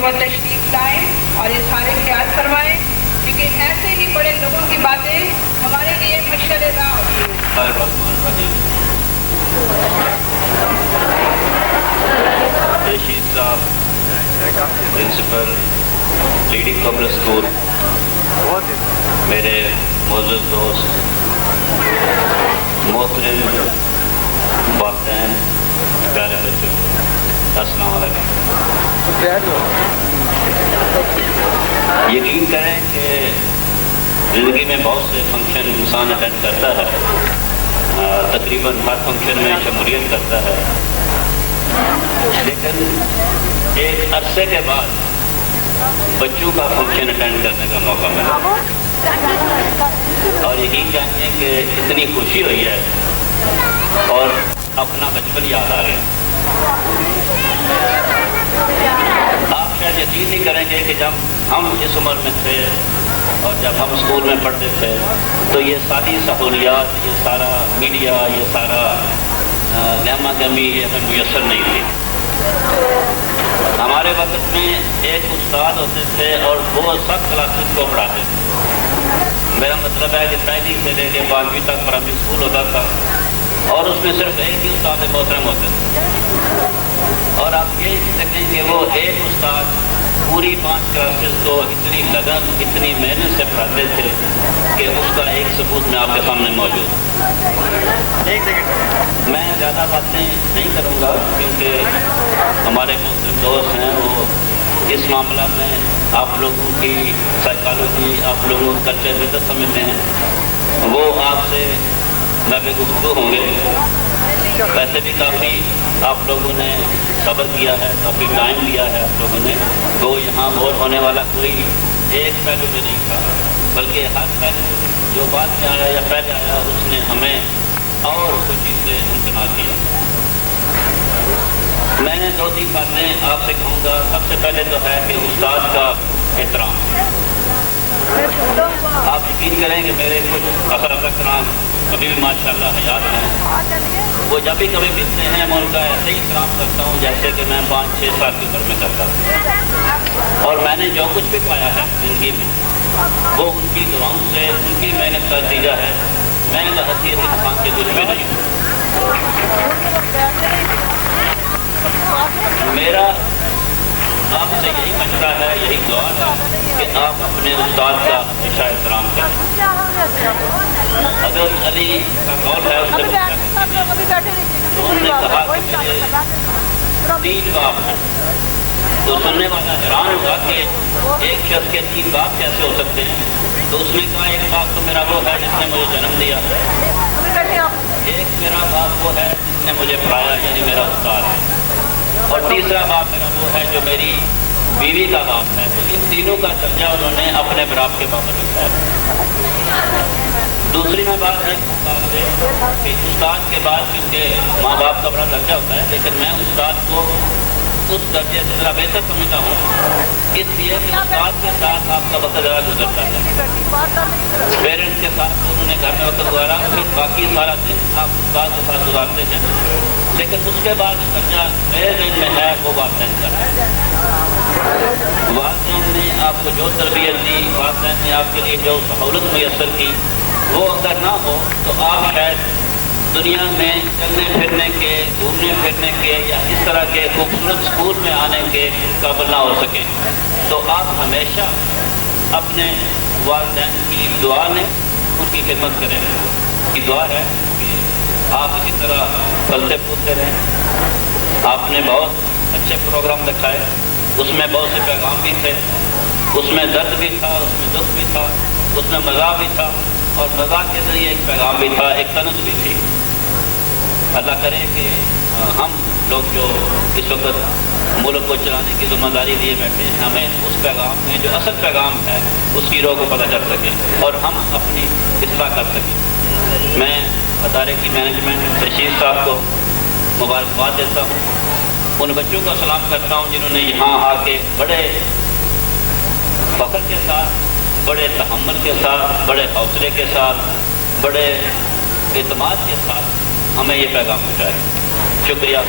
कि वह तशरीफ लाएं और इजहार ख्याल फरमाएं, क्योंकि ऐसे ही बड़े लोगों की बातें हमारे लिए मशअल राह होती हैं। रशीद साहब, प्रिंसिपल, लीडिंग पब्लिक स्कूल, मेरे मौजूद दोस्त, मोहतरम वालिदैन, प्यारे बच्चों, अस्सलाम वालेकुम। यकीन करें कि ज़िंदगी में बहुत से फंक्शन इंसान अटेंड करता है, तकरीबन हर फंक्शन में शमूलियत करता है, लेकिन एक अरसे के बाद बच्चों का फंक्शन अटेंड करने का मौका मिला और यकीन जानिए कि इतनी खुशी हुई है और अपना बचपन याद आ गया। आप शायद यकीन नहीं करेंगे कि जब हम इस उम्र में थे और जब हम स्कूल में पढ़ते थे तो ये सारी सहूलियात, ये सारा मीडिया, ये सारा गहमा गहमी ये हमें मुयसर नहीं थी। हमारे वक्त में एक उस्ताद होते थे और वो सब क्लासेस को पढ़ाते थे। मेरा मतलब है कि पहली से लेकर 12वीं तक प्राइमरी स्कूल होता था और उसमें सिर्फ एक ही उस्ताद मोहतरम होते थे और आप ये देखें कि वो एक उस्ताद पूरी 5 क्लासेस को इतनी लगन, इतनी मेहनत से पढ़ाते थे कि उसका एक सबूत मैं आपके सामने मौजूद। मैं ज़्यादा बातें नहीं करूँगा क्योंकि हमारे मुस्लिम दोस्त हैं, वो इस मामला में आप लोगों की साइकोलॉजी, आप लोगों का कल्चर बेहतर समझते हैं, वो आपसे मैं बेगुफ्तगू होंगे। वैसे भी काफ़ी आप लोगों ने सब्र किया है, काफ़ी टाइम दिया है आप लोगों ने। वो यहाँ वोट होने वाला कोई एक पहलू में नहीं था, बल्कि हर पहलू जो बाद में आया या पहले आया उसने हमें और कुछ चीज़ से इम्तनाज़ किया। मैं 2-3 बातें आपसे कहूँगा। सबसे पहले तो है कि उस्ताद का एहतराम। आप यकीन करें कि मेरे कुछ असर कराम अभी भी माशाल्लाह हयात हैं। वो जब भी कभी मिलते हैं मैं उनका ऐसे ही इकराम करता हूँ जैसे कि मैं 5-6 साल की उम्र में करता था। और मैंने जो कुछ भी पाया है ज़िंदगी में वो उनकी दुआओं से, उनकी मेहनत का नतीजा है। मैं हसीयत इंसान के कुछ भी नहीं हूँ। मेरा आपसे यही मशवरा है, यही दुआ है कि आप अपने उस्ताद का हमेशा एहतराम करें। हज़रत अली का कौल है, उससे तो उन्होंने कहा कि मेरे 3 बाप हैं। तो सुनने वाला हैरान होगा कि एक शख्स के 3 बाप कैसे हो सकते हैं। तो उसने कहा एक बाप तो मेरा वो है जिसने मुझे जन्म दिया, एक मेरा बाप वो है जिसने मुझे पढ़ाया यानी मेरा उस्ताद है, और तीसरा बाप मेरा वो है जो मेरी बीवी का बाप है। तो इन तीनों का दर्जा उन्होंने अपने बाप के बाप रखा है। दूसरी में बात है कि उस्ताद के बाद क्योंकि माँ बाप का बड़ा दर्जा होता है, लेकिन मैं उस्ताद को उस दर्जे से ज़रा बेहतर समझता हूँ, इसलिए कि उस्ताद के साथ आपका वक्त ज़्यादा गुजरता है। पेरेंट्स के साथ तो उन्होंने घर में वक्त गुजारा, फिर बाकी सारा दिन आप उस्ताद के साथ गुजारते हैं, लेकिन उसके बाद जो दर्जा मेरे दिन में है वो वालिदैन का है। वालिदैन ने आपको जो तरबियत दी, वालिदैन ने आपके लिए जो सहूलत मुयस्सर की, वो अगर ना हो तो आप शायद दुनिया में चलने फिरने के, घूमने फिरने के या इस तरह के खूबसूरत स्कूल में आने के काबिल ना हो सके। तो आप हमेशा अपने वालिदैन की दुआ में उनकी खिदमत करें। की दुआ है कि आप इसी तरह चलते फूलते रहें। आपने बहुत अच्छे प्रोग्राम दिखाए, उसमें बहुत से पैगाम भी थे, उसमें दर्द भी था, उसमें दुख भी था, उसमें मज़ा भी था, और मज़ा के ज़रिए एक पैगाम भी था, एक तनज़ भी थी। अल्लाह करे कि हम लोग जो इस वक्त मुल्क को चलाने की जिम्मेदारी लिए बैठे हैं, हमें उस पैगाम में जो असल पैगाम है उसकी रोह को पता चल सके और हम अपनी इस्लाह कर सकें। मैं अदारे की मैनेजमेंट रशीद साहब को मुबारकबाद देता हूँ, उन बच्चों को सलाम करता हूँ जिन्होंने यहाँ आके बड़े फ़ख्र के साथ, बड़े तहम्मुल के साथ, बड़े हौसले के साथ, बड़े एतमाद के साथ हमें ये पैगाम पहुँचाया। शुक्रिया।